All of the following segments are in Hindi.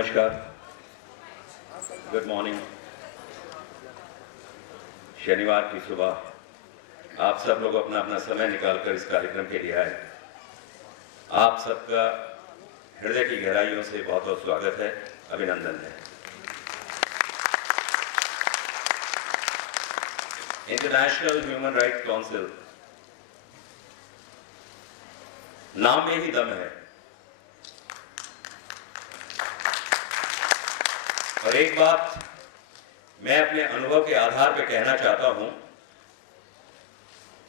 नमस्कार, गुड मॉर्निंग। शनिवार की सुबह आप सब लोग अपना अपना समय निकालकर इस कार्यक्रम के लिए आए। आप सबका हृदय की गहराइयों से बहुत बहुत स्वागत है, अभिनंदन है। इंटरनेशनल ह्यूमन राइट्स काउंसिल, नाम में ही दम है। और एक बात मैं अपने अनुभव के आधार पर कहना चाहता हूं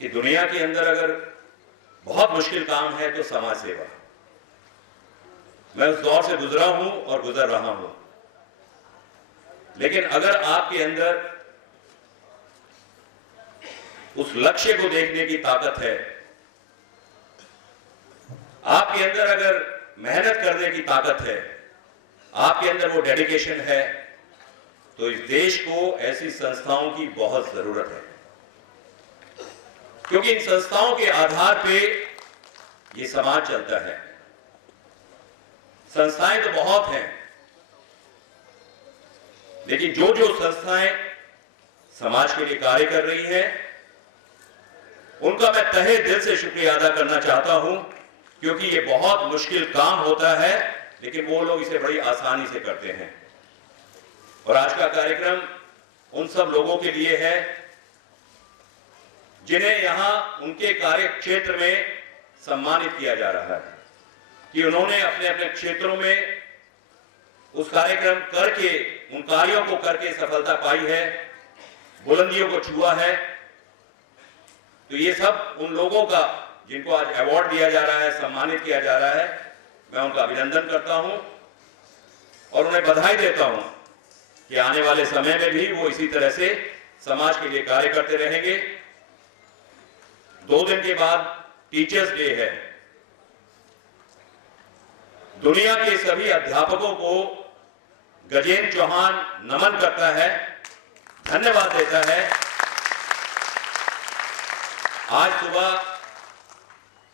कि दुनिया के अंदर अगर बहुत मुश्किल काम है तो समाज सेवा। मैं उस दौर से गुजरा हूं और गुजर रहा हूं, लेकिन अगर आपके अंदर उस लक्ष्य को देखने की ताकत है, आपके अंदर अगर मेहनत करने की ताकत है, आपके अंदर वो डेडिकेशन है, तो इस देश को ऐसी संस्थाओं की बहुत जरूरत है, क्योंकि इन संस्थाओं के आधार पे ये समाज चलता है। संस्थाएं तो बहुत हैं, लेकिन जो जो संस्थाएं समाज के लिए कार्य कर रही हैं, उनका मैं तहे दिल से शुक्रिया अदा करना चाहता हूं, क्योंकि ये बहुत मुश्किल काम होता है, लेकिन वो लोग इसे बड़ी आसानी से करते हैं। और आज का कार्यक्रम उन सब लोगों के लिए है जिन्हें यहां उनके कार्य क्षेत्र में सम्मानित किया जा रहा है, कि उन्होंने अपने अपने क्षेत्रों में उस कार्यक्रम करके, उन कार्यों को करके सफलता पाई है, बुलंदियों को छुआ है। तो ये सब उन लोगों का जिनको आज अवार्ड दिया जा रहा है, सम्मानित किया जा रहा है, मैं उनका अभिनंदन करता हूं और उन्हें बधाई देता हूं कि आने वाले समय में भी वो इसी तरह से समाज के लिए कार्य करते रहेंगे। 2 दिन के बाद टीचर्स डे है। दुनिया के सभी अध्यापकों को गजेंद्र चौहान नमन करता है, धन्यवाद देता है। आज सुबह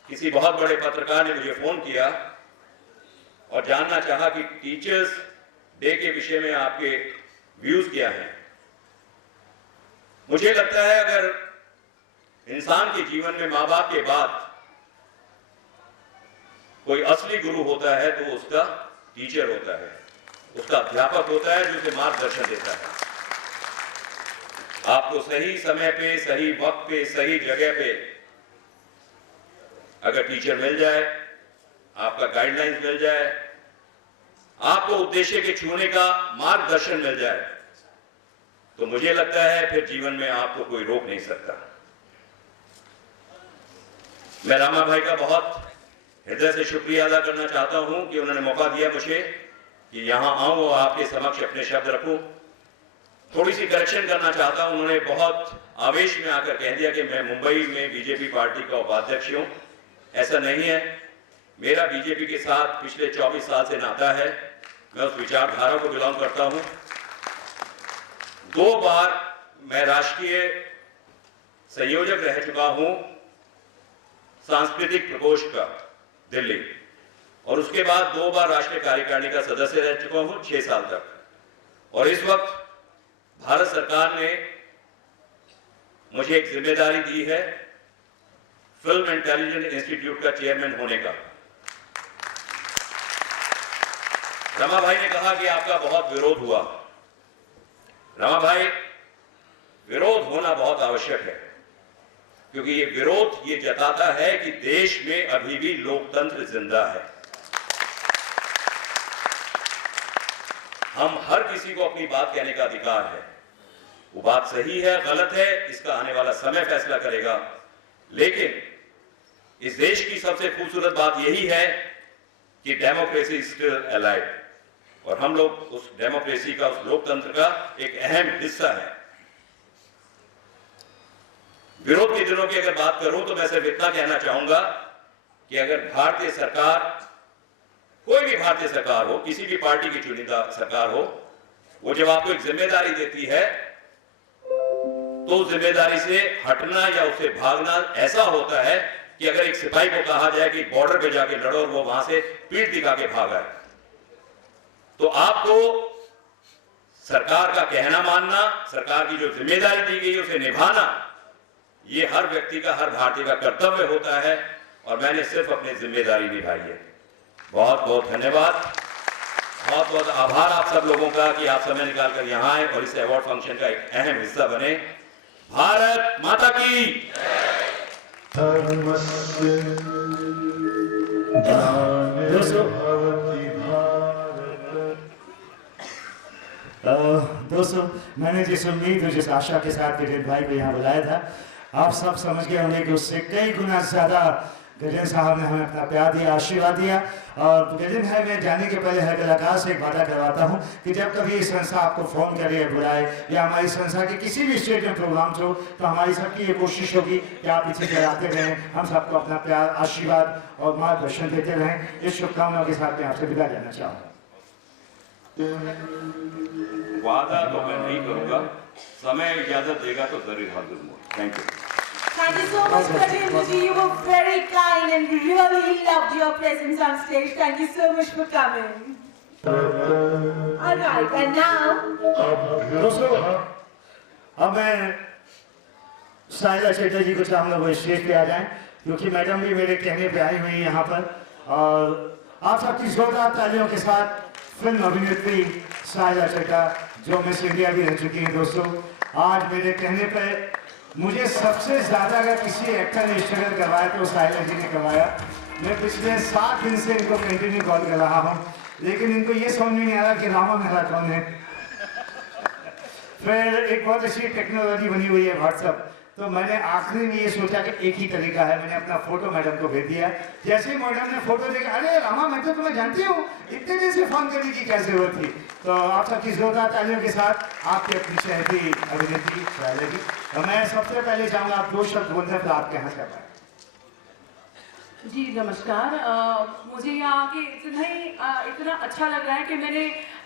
किसी बहुत बड़े पत्रकार ने मुझे फोन किया और जानना चाहा कि टीचर्स डे के विषय में आपके व्यूज क्या हैं। मुझे लगता है अगर इंसान के जीवन में मां बाप के बाद कोई असली गुरु होता है तो उसका टीचर होता है, उसका अध्यापक होता है, जो उसे मार्गदर्शन देता है। आपको सही समय पे, सही वक्त पे, सही जगह पे अगर टीचर मिल जाए, आपका गाइडलाइंस मिल जाए, आपको उद्देश्य के छूने का मार्गदर्शन मिल जाए, तो मुझे लगता है फिर जीवन में आपको कोई रोक नहीं सकता। मैं रामा भाई का बहुत हृदय से शुक्रिया अदा करना चाहता हूं कि उन्होंने मौका दिया मुझे कि यहां आऊं और आपके समक्ष अपने शब्द रखूं। थोड़ी सी करेक्शन करना चाहता हूं। उन्होंने बहुत आवेश में आकर कह दिया कि मैं मुंबई में बीजेपी पार्टी का उपाध्यक्ष हूं। ऐसा नहीं है। मेरा बीजेपी के साथ पिछले 24 साल से नाता है। मैं उस विचारधारा को बिलोंग करता हूं। 2 बार मैं राष्ट्रीय संयोजक रह चुका हूं सांस्कृतिक प्रकोष्ठ का, दिल्ली, और उसके बाद 2 बार राष्ट्रीय कार्यकारिणी का सदस्य रह चुका हूं 6 साल तक। और इस वक्त भारत सरकार ने मुझे एक जिम्मेदारी दी है फिल्म इंटेलिजेंस इंस्टीट्यूट का चेयरमैन होने का। रमा भाई ने कहा कि आपका बहुत विरोध हुआ। रमा भाई, विरोध होना बहुत आवश्यक है, क्योंकि ये विरोध ये जताता है कि देश में अभी भी लोकतंत्र जिंदा है। हम हर किसी को अपनी बात कहने का अधिकार है। वो बात सही है, गलत है, इसका आने वाला समय फैसला करेगा। लेकिन इस देश की सबसे खूबसूरत बात यही है कि डेमोक्रेसी स्टिल अलाइव, और हम लोग उस डेमोक्रेसी का, उस लोकतंत्र का एक अहम हिस्सा है। विरोध के दिनों की अगर बात करूं तो मैं सिर्फ इतना कहना चाहूंगा कि अगर भारतीय सरकार, कोई भी भारतीय सरकार हो, किसी भी पार्टी की चुनिंदा सरकार हो, वो जब आपको एक जिम्मेदारी देती है तो उस जिम्मेदारी से हटना या उससे भागना ऐसा होता है कि अगर एक सिपाही को कहा जाए कि बॉर्डर पे जाके लड़ो और वो वहां से पीठ दिखा के भागा है, तो आपको सरकार का कहना मानना, सरकार की जो जिम्मेदारी दी गई उसे निभाना, ये हर व्यक्ति का, हर भारतीय का कर्तव्य होता है और मैंने सिर्फ अपनी जिम्मेदारी निभाई है। बहुत बहुत धन्यवाद, बहुत बहुत आभार आप सब लोगों का कि आप समय निकालकर यहाँ आए और इस अवार्ड फंक्शन का एक अहम हिस्सा बने। भारत माता की। दोस्तों, मैंने जिस उम्मीद और जिस आशा के साथ गजेंद्र भाई को यहाँ बुलाया था, आप सब समझ गए होंगे कि उससे कई गुना ज़्यादा गजेंद्र साहब ने हमें अपना प्यार दिया, आशीर्वाद दिया। और गजेंद्र भाई, मैं जाने के पहले हर कलाकार से एक वादा करवाता हूँ कि जब कभी ये संस्था आपको फ़ोन करे, बुलाए या हमारी संस्था के किसी भी स्टेट में प्रोग्राम हो, तो हमारी सबकी ये कोशिश होगी कि आप इसे कराते रहें, हम सबको अपना प्यार, आशीर्वाद और मार्गदर्शन देते रहें। इस शुभकामनाओं के साथ मैं आपसे विदा लेना चाहूँगा। वादा तो मैं नहीं करूंगा, समय इजाजत देगा तो जरूर हाजिर हूँ। Thank you. Thank you so much, Gajendra ji. You were very kind and we really loved your presence on stage. Thank you so much for coming. All right, and now. दोस्तों, अब मैं साहिला चेटर जी को चाहूँगा वो स्टेज पे आ जाएं, क्योंकि मैडम भी मेरे कहने पे आई हुई है यहाँ पर। और आप सबकी जोरदार तालियों के साथ फिल्म अभिनेत्री साहिला चेटर, जो मिस इंडिया भी रह चुकी हैं। दोस्तों, आज मेरे कहने पे मुझे सबसे ज़्यादा अगर किसी एक्टर ने स्ट्रगल करवाया तो साहिला जी ने करवाया। मैं पिछले 7 दिन से इनको कंटिन्यू कॉल कर रहा हूँ, लेकिन इनको ये समझ में नहीं आ रहा कि रामा मेहरा कौन है। फिर एक बहुत अच्छी टेक्नोलॉजी बनी हुई है व्हाट्सएप, तो मैंने आखिरी में ये सोचा कि एक ही तरीका है, मैंने अपना फोटो मैडम को भेज दिया। जैसे ही मैडम ने फोटो देखा, अरे रामा मैं तो तुम्हें जानती हूँ, इतने दिन से फोन करने की क्या जरूरत थी। तो आप सबकी जोरदार तालियों के साथ आपके अपनी शहरी अभिनेत्री साहिला जी। तो मैं सबसे पहले चाहूँगा आप 2 शब्द बोलने पर आप कहाँ से पाए। जी नमस्कार। मुझे यहाँ आके इतना अच्छा लग रहा है कि मैंने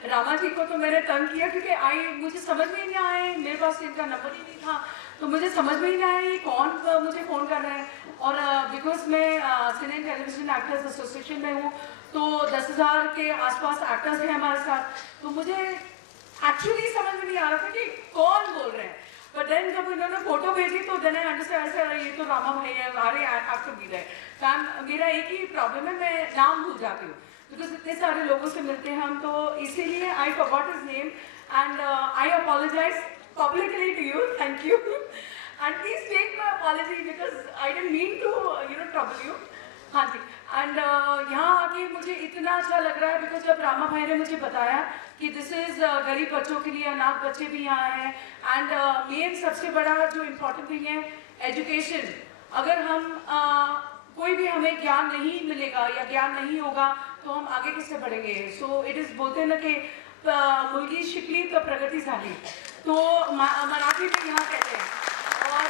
रामा जी को तो मैंने तंग किया, क्योंकि मुझे समझ में ही नहीं आया, मेरे पास इनका नंबर ही नहीं था, तो मुझे समझ में ही नहीं आया ये कौन मुझे फ़ोन कर रहे हैं। और बिकॉज मैं सिने एंड टेलीविजन एक्टर्स एसोसिएशन में हूँ, तो 10,000 के आसपास एक्टर्स हैं हमारे साथ, तो मुझे एक्चुअली समझ में नहीं आ रहा था कि कौन बोल रहे हैं। बट देन जब उन्होंने फोटो भेजी तो देन आई अंडरस्टैंड, ऐसा ये तो रामा भाई है, हमारे एक्टर भी रहे। मैम, मेरा एक ही प्रॉब्लम है, मैं नाम भूल जाती हूँ, बिकॉज इतने सारे लोगों से मिलते हैं हम, तो इसीलिए I forgot his name and I apologize publicly to you. Thank you. And please take my apology because I didn't mean to trouble you. हाँ जी। एंड यहाँ आके मुझे इतना अच्छा लग रहा है, बिकॉज जब रामा भाई ने मुझे बताया कि दिस इज़ गरीब बच्चों के लिए, अनाथ बच्चे भी यहाँ हैं, एंड मेन सबसे बड़ा जो इम्पोर्टेंट थिंग है एजुकेशन। अगर हम कोई भी हमें ज्ञान नहीं मिलेगा या ज्ञान नहीं होगा तो हम आगे किससे बढ़ेंगे। सो इट इज़, बोलते हैं ना कि मुलगी शिकली तो प्रगति झाली, तो मराठी में यहाँ कहते हैं। और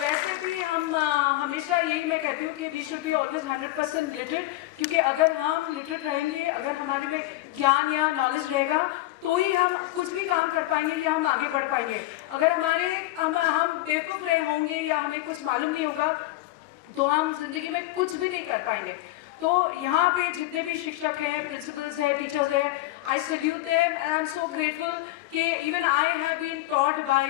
वैसे भी हम हमेशा यही मैं कहती हूँ कि we should be always 100% literate, क्योंकि अगर हम लिटरेट रहेंगे, अगर हमारे में ज्ञान या नॉलेज रहेगा, तो ही हम कुछ भी काम कर पाएंगे या हम आगे बढ़ पाएंगे। अगर हम बेवकूफ़ रहे होंगे या हमें कुछ मालूम नहीं होगा, तो हम जिंदगी में कुछ भी नहीं कर पाएंगे। तो यहाँ पे जितने भी शिक्षक हैं, प्रिंसिपल्स हैं, टीचर्स हैं, I salute them and I'm so grateful कि even I have been taught by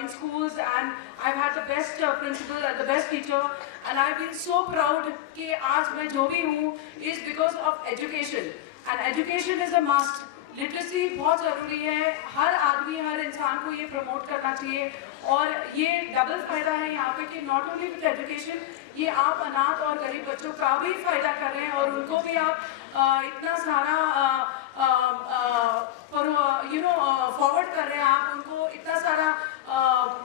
in schools and I've had the best principal and the best teacher and I've been so proud कि आज मैं जो भी हूँ is because of education and education is a must. Literacy बहुत ज़रूरी है, हर आदमी, हर इंसान को ये प्रमोट करना चाहिए। और ये डबल फ़ायदा है यहाँ पे कि नॉट ओनली विद एजुकेशन, ये आप अनाथ और गरीब बच्चों का भी फ़ायदा कर रहे हैं और उनको भी आप इतना सारा फॉरवर्ड कर रहे हैं, आप उनको इतना सारा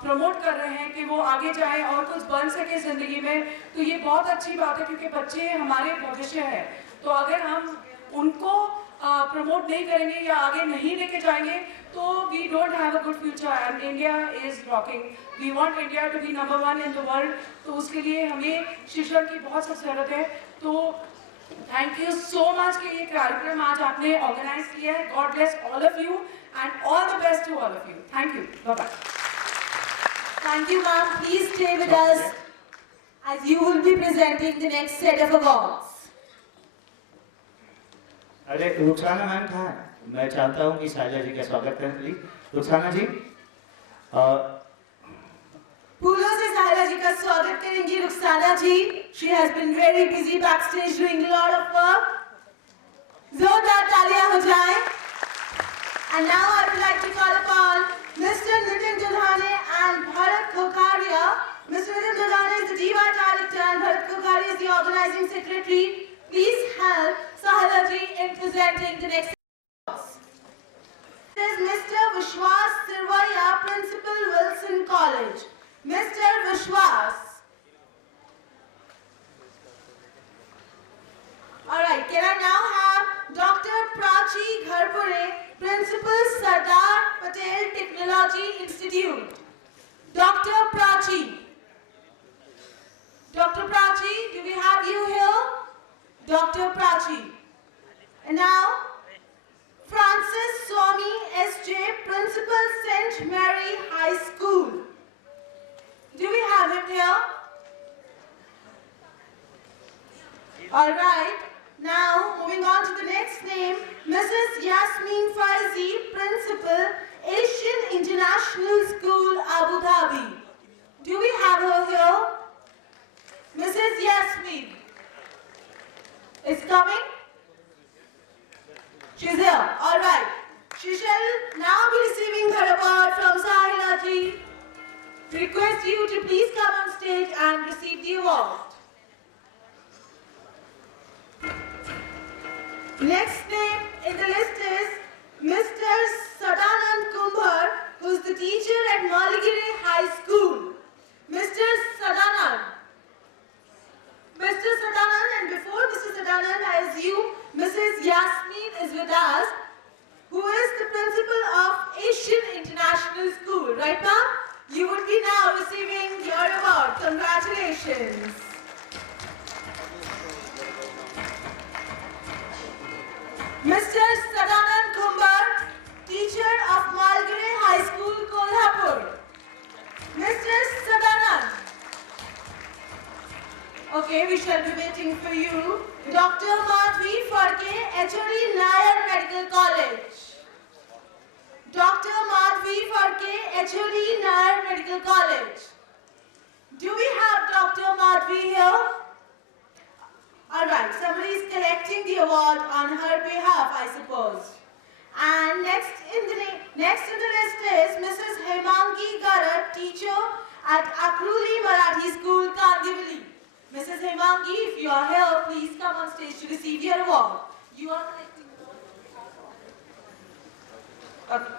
प्रमोट कर रहे हैं कि वो आगे जाए और कुछ बन सके ज़िंदगी में। तो ये बहुत अच्छी बात है, क्योंकि बच्चे हमारे भविष्य है। तो अगर हम उनको प्रमोट नहीं करेंगे या आगे नहीं लेके जाएंगे तो we don't have a good future and India is rocking. We want India to be number 1 in the world, तो उसके लिए हमें शिक्षा की बहुत सख्त जरूरत है। तो थैंक यू सो मच कि ये कार्यक्रम आज आपने ऑर्गेनाइज किया है। God bless all of you and all the best to all of you. Thank you, bye bye. Thank you, ma'am. Please stay with us as you will be presenting the next set of awards. अरे रुखसाना मैम कहाँ है? मैं चाहता हूँ कि साहिला जी का स्वागत करें प्लीज। रुखसाना जी फूलों से साहिला जी का स्वागत करेंगी रुखसाना जी। She has been very busy backstage doing a lot of work. जोरदार तालियां हो जाएं। And now I would like to call upon Mr. Nitin Dudhane and Bharat Kokharia. Mr. Nitin Dudhane is the DY Director and Bharat Kokharia is the Organizing Secretary. Please help Sahala ji in presenting the next. This is Mr. Vishwas Sirvaya, Principal, Wilson College. Mr. Vishwas. Alright, can I now have Dr. Prachi Gharpure, Principal, Sardar Patel Technology Institute. Dr. Prachi. Dr. Prachi, do we have you here? Dr. Prachi. And now, Francis Swami S.J., Principal, St. Mary High School. Do we have him here? Alright. Now, moving on to the next name, Mrs. Yasmin Faizi, Principal, Asian International School, Abu Dhabi. Do we have her here? Mrs. Yasmin is coming? She's here. All right. She shall now be receiving her award from Sahila ji. Request you to please come on stage and receive the award. Next name in the list is Mr. Sadanand Kumbhar, who is the teacher at Maligiri High School. Mr. Sadanand. Mr. Sadanand, and before Mr. Sadanand, I assume Mrs. Yasmin is with us, who is the principal of Asian International School. Right, ma'am? You would be now receiving your award. Congratulations. Mr. Sadanand Kumbhar, teacher of Malgire High School, Kolhapur. Mr. Sadanand. Okay, we shall be waiting for you. Dr. Madhvi Farke, HOD, Nair Medical College. Dr. Madhvi Farke, HOD, Nair Medical College. Do we have Dr. Madhvi here? Alright, somebody is collecting the award on her behalf, I suppose. And next in the list is Mrs. Hemangi Garat, teacher at Akruli Marathi School, Kandivali. Mrs. Hemangi, if you are here, please come on stage to receive your award. You are collecting the award. Okay.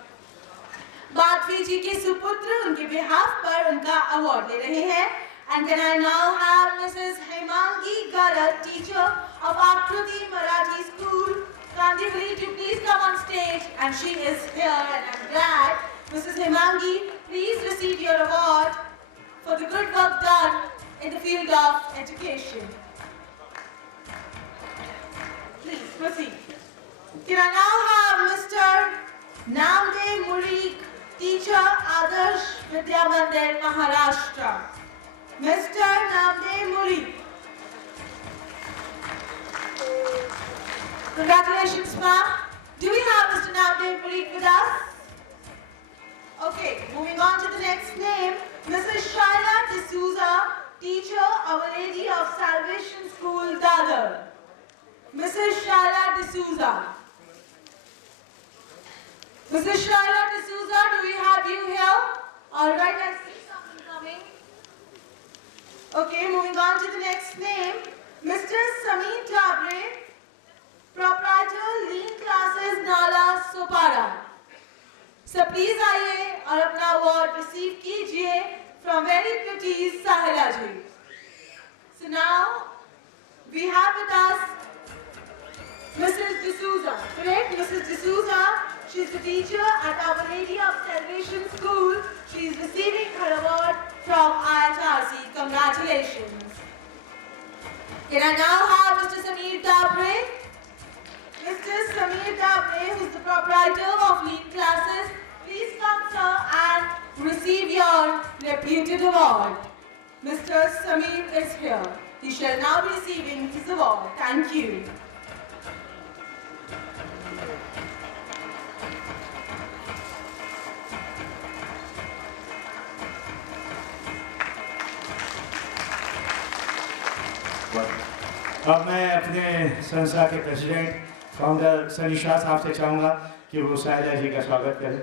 Madhavi जी के सुपुत्र उनके बिहाफ पर उनका अवार्ड ले रहे हैं. And can I now have Mrs. Hemangi Garat, teacher of Akriti Marathi School, Kandivali, to please come on stage. And she is here, and I'm glad. Mrs. Hemangi, please receive your award for the good work done in the field of education. Please proceed. Can I now have Mr. Namdev Murik, teacher, Adarsh Vidya Mandir, Maharashtra. Mr. Namdev Murik. Congratulations, ma'am. Do we have Mr. Namdev Murik with us? Okay, moving on to the next name, Mrs. Shaila D'Souza, teacher, Our Lady of Salvation School, Dadar. Mrs. Shaila D'Souza. Mrs. Shaila D'Souza, do we have you here? All right, I see someone coming. Okay, moving on to the next name, Mr. Sameer Tabre, proprietor, Lean Classes, Nala, Sopara. So please आइए और अपना award receive कीजिए from very pretty Sahila ji. So now we have with us Mrs. D'Souza, correct? Mrs. D'Souza, she's the teacher at Our Lady of Salvation School. She's receiving her award from IHRC. Congratulations. Can I now have Mr. Sameer Tabre? Mr. Sameer Tabre, who's the proprietor of Lean Classes, please come, sir, and receive your reputed award. Mr. Sameer is here. He shall now be receiving his award. Thank you. अब मैं अपने संस्था के प्रेसिडेंट फाउंडर सनी शाह साहब से चाहूँगा कि वो साहिला जी का स्वागत करें।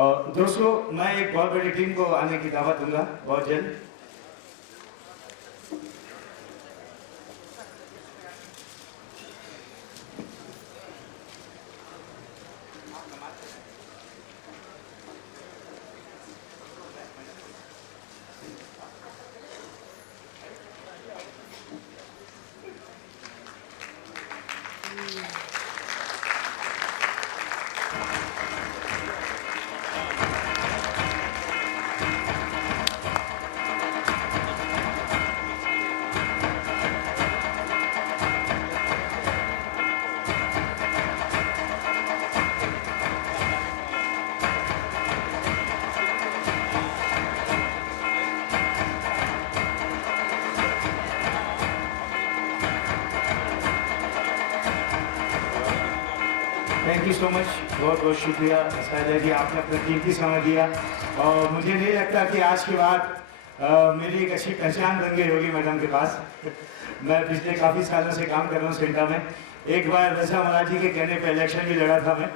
और दोस्तों, मैं एक बहुत बड़ी टीम को आने की दावत दूंगा बहुत जल्द। थैंक यू सो मच, बहुत बहुत शुक्रिया साहिला जी, आपने अपना कीमती समय दिया। और मुझे नहीं लगता कि आज के बाद मेरी एक अच्छी पहचान बन गई होगी मैडम के पास। मैं पिछले काफ़ी सालों से काम कर रहा हूँ सेंटा में। एक बार रजा महाराज जी के कहने पर इलेक्शन भी लड़ा था मैं,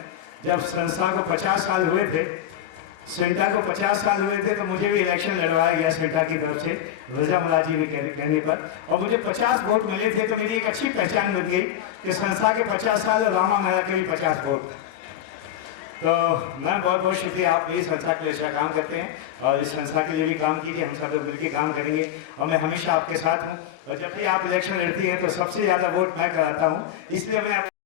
जब संस्था को 50 साल हुए थे, सेंटा को 50 साल हुए थे, तो मुझे भी इलेक्शन लड़वाया गया सेंटा की तरफ से रजा महाराज जी के कहने पर, और मुझे 50 वोट मिले थे। तो मेरी एक अच्छी पहचान बन गई कि संस्था के 50 साल और रामा महाराज के भी 50 वोट। तो मैं बहुत बहुत शुक्रिया, आप मेरी संस्था के लिए अच्छा काम करते हैं और इस संस्था के लिए भी काम कीजिए, हम सब लोग मिलकर काम करेंगे। और मैं हमेशा आपके साथ हूँ, और जब भी आप इलेक्शन लड़ती हैं तो सबसे ज़्यादा वोट मैं कराता हूँ, इसलिए मैं